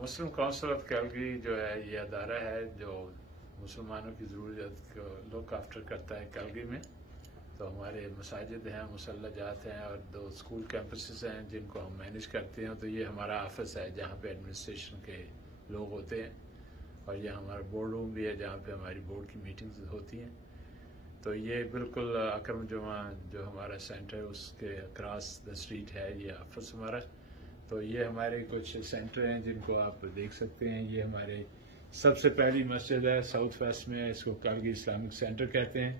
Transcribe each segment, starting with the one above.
Muslim council of Calgary جو ہے یہ ادارہ ہے جو مسلمانوں کی ضروریات کو لک آفٹر کرتا ہے کیلگری میں. تو ہمارے مساجد ہیں، مسلح جات ہیں اور 2 اسکول کیمپسز ہیں جن کو ہم مینیج کرتے ہیں. تو یہ ہمارا آفس ہے جہاں پہ ایڈمنسٹریشن کے لوگ ہوتے ہیں، اور یہ ہمارا بورڈ روم بھی ہے جہاں پہ ہماری بورڈ کی میٹنگز ہوتی ہیں. تو یہ بالکل اکرم جمعہ جو ہمارا سینٹر ہے اس کے اکراس دا اسٹریٹ ہے یہ آفس ہمارا. تو یہ ہمارے کچھ سینٹر ہیں جن کو آپ دیکھ سکتے ہیں. یہ ہمارے سب سے پہلی مسجد ہے ساؤتھ ویسٹ میں، اس کو کیلگری اسلامک سینٹر کہتے ہیں،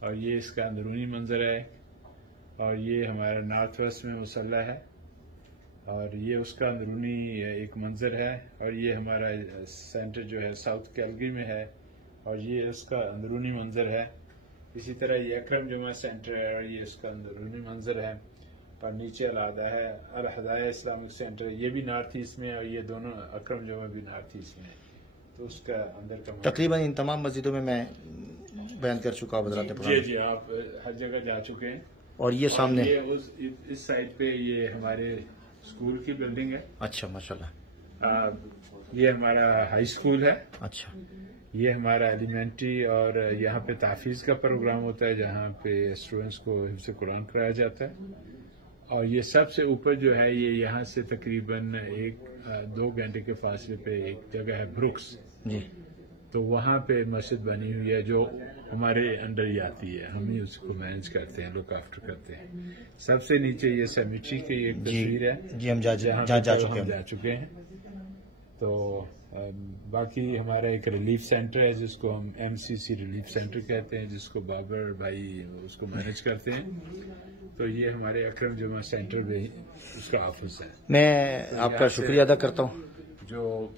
اور یہ اس کا اندرونی منظر ہے. اور یہ ہمارا نارتھ ویسٹ میں مسلح ہے، اور یہ اس کا اندرونی ایک منظر ہے. اور یہ ہمارا سینٹر جو ہے ساؤتھ کیلگری میں ہے، اور یہ اس کا اندرونی منظر ہے. اسی طرح یہ اکرم جمعہ سینٹر ہے، اور یہ اس کا اندرونی منظر ہے. اور نیچے الہدایہ ہے، الہدایہ اسلامک سینٹر، یہ بھی نارتھ ایسٹ میں ہے، اور یہ دونوں اکرم جمعہ بھی نارتھ ایسٹ میں ہے. تو اس کا اندر کا تقریباً ان تمام مسجدوں میں بیان کر چکا ہوں حضرات. جی آپ ہر جگہ جا چکے ہیں. اور یہ سامنے اس سائڈ پہ یہ ہمارے اسکول کی بلڈنگ ہے. اچھا ماشاءاللہ. یہ ہمارا ہائی اسکول ہے. اچھا. یہ ہمارا ایلیمنٹری، اور یہاں پہ تحفیظ کا پروگرام ہوتا ہے جہاں پہ اسٹوڈنٹس کو حفظ قرآن کرایا جاتا ہے. اور یہ سب سے اوپر جو ہے یہ یہاں سے تقریباً 1-2 گھنٹے کے فاصلے پہ ایک جگہ ہے بروکس. جی. تو وہاں پہ مسجد بنی ہوئی ہے جو ہمارے انڈر ہی آتی ہے، ہم ہی اس کو مینج کرتے ہیں، لک آفٹر کرتے ہیں. سب سے نیچے یہ سیمیٹری کی ایک تصویر ہے. جی ہم جا چکے ہیں. تو باقی ہمارا ایک ریلیف سینٹر ہے جس کو ہم MCC ریلیف سینٹر کہتے ہیں، جس کو بابر بھائی اس کو مینج کرتے ہیں. تو یہ ہمارے اکرم جمعہ سینٹر بھی اس کا آفس ہے. میں آپ کا شکریہ ادا کرتا ہوں. جو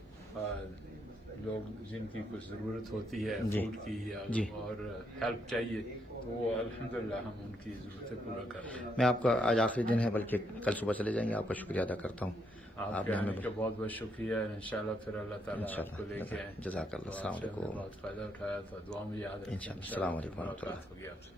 لوگ جن کی کچھ ضرورت ہوتی ہے فوڈ کی اور ہیلپ چاہیے، تو وہ الحمدللہ ہم ان کی ضرورتیں پورا کرتے ہیں. میں آپ کا آج آخری دن ہے بلکہ کل صبح چلے جائیں گے، آپ کا شکریہ ادا کرتا ہوں. آپ کے آنے کا بہت بہت شکریہ. انشاءاللہ پھر اللہ تعالیٰ آپ کو لے کے جزاک اللہ. السلام علیکم. بہت فائدہ اٹھایا تو دعا میں یاد رکھیں. السلام علیکم ورحمۃ اللہ.